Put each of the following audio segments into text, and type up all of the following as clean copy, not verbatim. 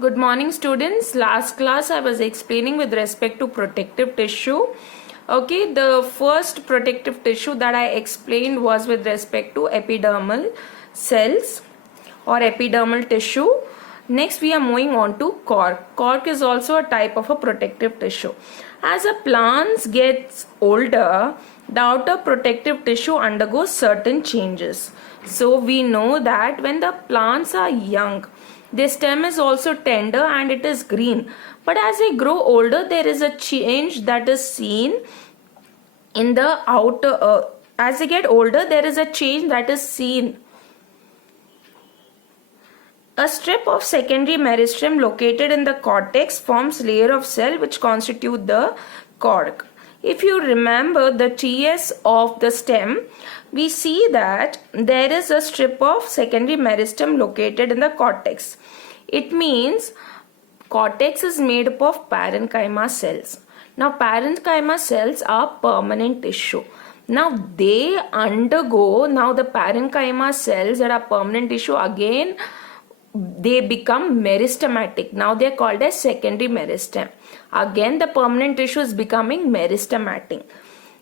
Good morning, students. Last class I was explaining with respect to protective tissue. Okay, the first protective tissue that I explained was with respect to epidermal cells or epidermal tissue. Next we are moving on to cork. Cork is also a type of a protective tissue. As a plant gets older, the outer protective tissue undergoes certain changes. So we know that when the plants are young, their stem is also tender and it is green. But as they grow older, there is a change that is seen in the outer. As they get older, there is a change that is seen. A strip of secondary meristem located in the cortex forms layer of cell which constitute the cork. If you remember the TS of the stem, we see that there is a strip of secondary meristem located in the cortex. It means cortex is made up of parenchyma cells. Now parenchyma cells are permanent tissue. Now they undergo, now the parenchyma cells that are permanent tissue again, they become meristematic. Now they are called as secondary meristem. Again the permanent tissue is becoming meristematic.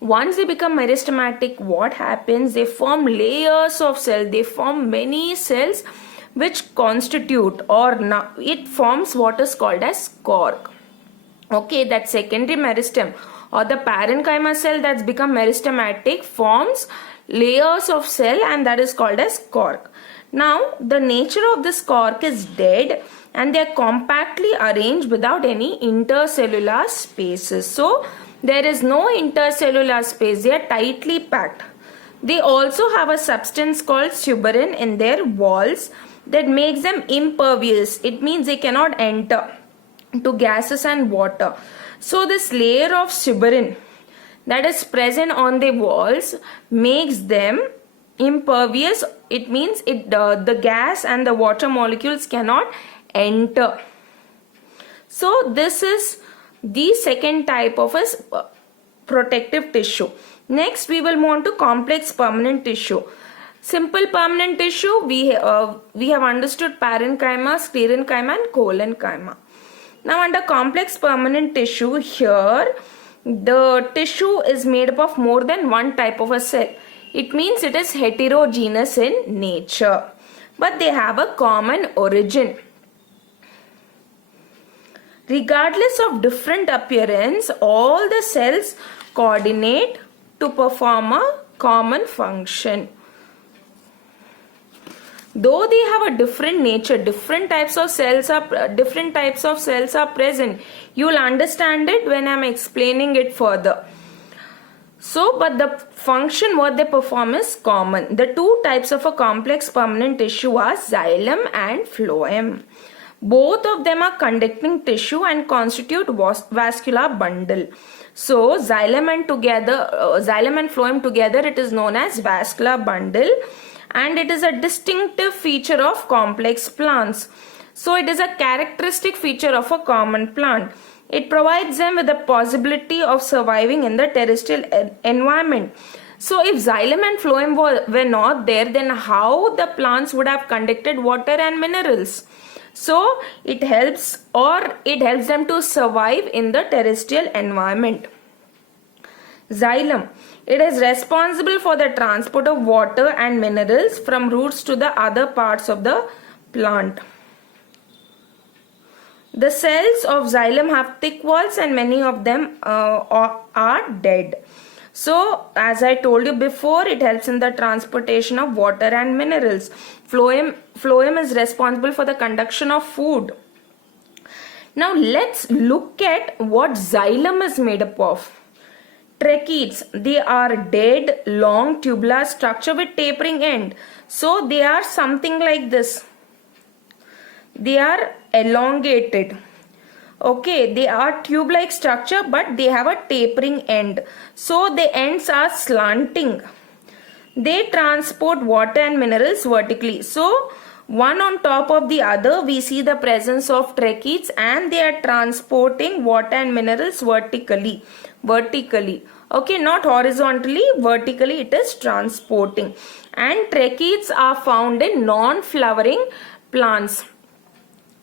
Once they become meristematic, what happens? They form layers of cells. They form many cells which constitute, or now it forms what is called as cork. Okay, that secondary meristem or the parenchyma cell that's become meristematic forms layers of cell and that is called as cork. Now the nature of this cork is dead and they are compactly arranged without any intercellular spaces. So there is no intercellular space, they are tightly packed. They also have a substance called suberin in their walls that makes them impervious. It means they cannot enter to gases and water. So this layer of suberin that is present on the walls makes them impervious. It means the gas and the water molecules cannot enter. So this is the second type of a protective tissue. Next we will move on to complex permanent tissue. Simple permanent tissue, we have understood parenchyma, sclerenchyma and collenchyma. Now under complex permanent tissue, here the tissue is made up of more than one type of a cell. It means it is heterogeneous in nature, but they have a common origin. Regardless of different appearance, all the cells coordinate to perform a common function. Though they have a different nature, different types of cells are present. You will understand it when I am explaining it further. So, but the function what they perform is common. The two types of a complex permanent tissue are xylem and phloem. Both of them are conducting tissue and constitute vascular bundle. So, xylem and phloem together, it is known as vascular bundle. And it is a distinctive feature of complex plants. So it is a characteristic feature of a common plant. It provides them with the possibility of surviving in the terrestrial environment. So if xylem and phloem were not there, then how the plants would have conducted water and minerals? So it helps them to survive in the terrestrial environment. Xylem. It is responsible for the transport of water and minerals from roots to the other parts of the plant. The cells of xylem have thick walls and many of them are dead. So, as I told you before, it helps in the transportation of water and minerals. Phloem is responsible for the conduction of food. Now, let's look at what xylem is made up of. Tracheids, they are dead, long, tubular structure with tapering end. So they are something like this. They are elongated. Okay, they are tube-like structure but they have a tapering end. So the ends are slanting. They transport water and minerals vertically. So one on top of the other, we see the presence of tracheids and they are transporting water and minerals vertically. Okay, not horizontally, vertically it is transporting. And tracheids are found in non-flowering plants.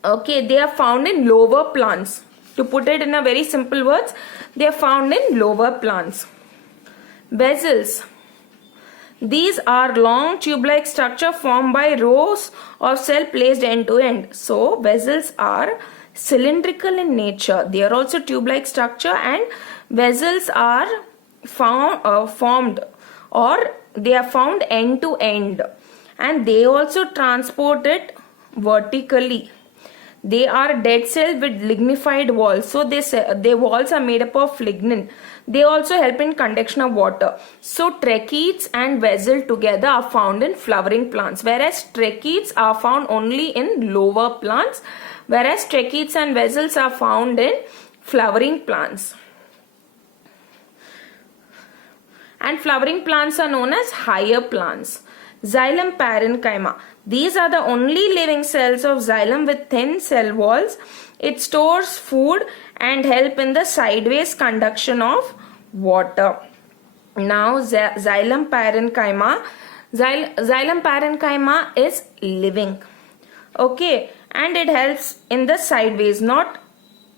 Okay, they are found in lower plants. To put it in a very simple words, they are found in lower plants. Vessels. These are long tube-like structure formed by rows of cells placed end to end. So vessels are cylindrical in nature. They are also tube-like structure, and vessels are formed or they are found end to end, and they also transport it vertically. They are dead cells with lignified walls. So their walls are made up of lignin. They also help in conduction of water. So tracheids and vessel together are found in flowering plants, whereas tracheids are found only in lower plants, whereas tracheids and vessels are found in flowering plants. And flowering plants are known as higher plants. Xylem parenchyma. These are the only living cells of xylem with thin cell walls. It stores food and help in the sideways conduction of water. Now xylem parenchyma. Xylem parenchyma is living. Okay, and it helps in the sideways, not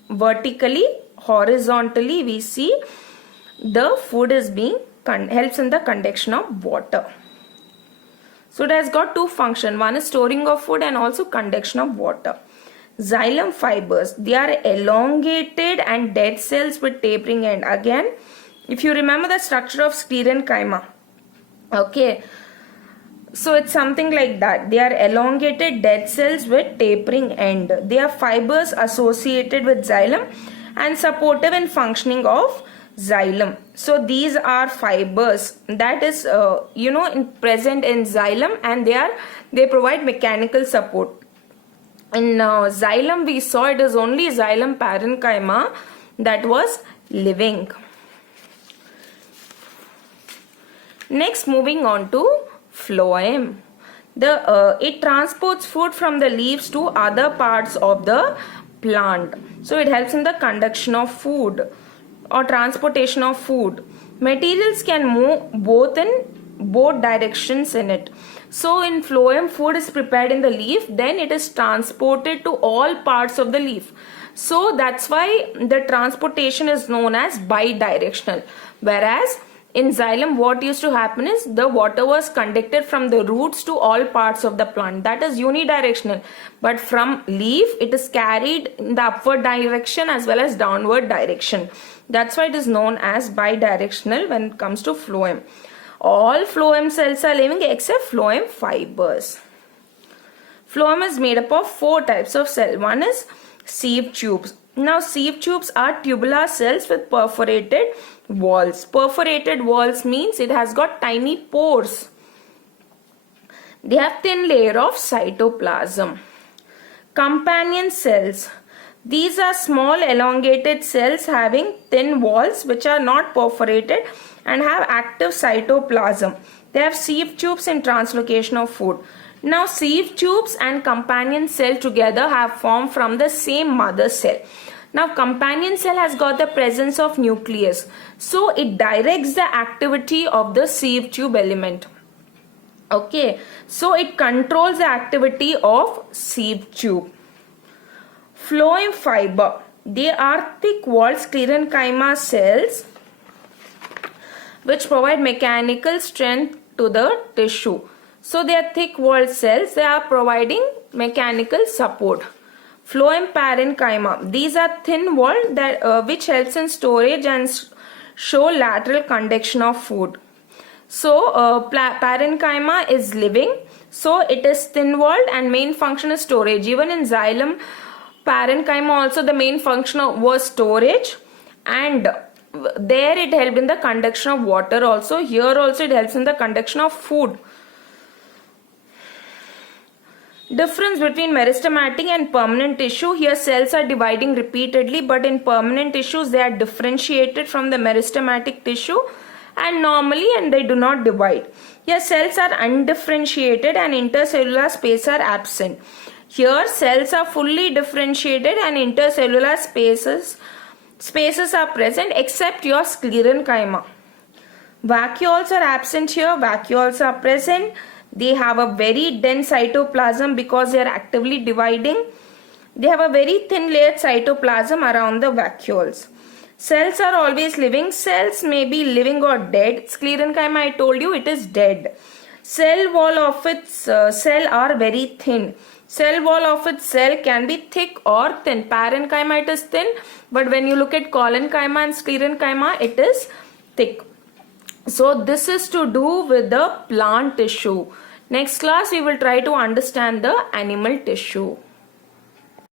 vertically, horizontally. We see the food is being helps in the conduction of water. So it has got two functions. One is storing of food and also conduction of water. Xylem fibers. They are elongated and dead cells with tapering end. Again, if you remember the structure of sclerenchyma. Okay. So it's something like that. They are elongated dead cells with tapering end. They are fibers associated with xylem and supportive in functioning of xylem. So these are fibers that is present in xylem, and they provide mechanical support. In xylem we saw it is only xylem parenchyma that was living. Next, moving on to phloem. It transports food from the leaves to other parts of the plant. So it helps in the conduction of food or transportation of food. Materials can move both directions in it. So in phloem, food is prepared in the leaf, then it is transported to all parts of the leaf. So that's why the transportation is known as bidirectional. Whereas in xylem, what used to happen is the water was conducted from the roots to all parts of the plant. That is unidirectional. But from leaf, it is carried in the upward direction as well as downward direction. That's why it is known as bidirectional when it comes to phloem. All phloem cells are living except phloem fibers. Phloem is made up of 4 types of cell. One is sieve tubes. Now sieve tubes are tubular cells with perforated walls. Perforated walls means it has got tiny pores. They have thin layer of cytoplasm. Companion cells. These are small elongated cells having thin walls which are not perforated and have active cytoplasm. They have sieve tubes in translocation of food. Now sieve tubes and companion cell together have formed from the same mother cell. Now companion cell has got the presence of nucleus. So it directs the activity of the sieve tube element. Okay, so it controls the activity of sieve tube. Phloem fiber. They are thick-walled sclerenchyma cells which provide mechanical strength to the tissue. So they are thick-walled cells. They are providing mechanical support. Phloem parenchyma. These are thin-walled that which helps in storage and show lateral conduction of food. So parenchyma is living. So it is thin-walled and main function is storage. Even in xylem parenchyma also the main function was storage, and there it helped in the conduction of water also. Here also it helps in the conduction of food. Difference between meristematic and permanent tissue. Here cells are dividing repeatedly, but in permanent tissues they are differentiated from the meristematic tissue and they do not divide. Here cells are undifferentiated and intercellular space are absent. Here cells are fully differentiated and intercellular spaces are present except your sclerenchyma. Vacuoles are absent here. Vacuoles are present. They have a very dense cytoplasm because they are actively dividing. They have a very thin layered cytoplasm around the vacuoles. Cells are always living. Cells may be living or dead. Sclerenchyma, I told you, it is dead. Cell wall of its cell are very thin. Cell wall of its cell can be thick or thin. Parenchyma, it is thin, but when you look at collenchyma and sclerenchyma, it is thick. So this is to do with the plant tissue. Next class we will try to understand the animal tissue.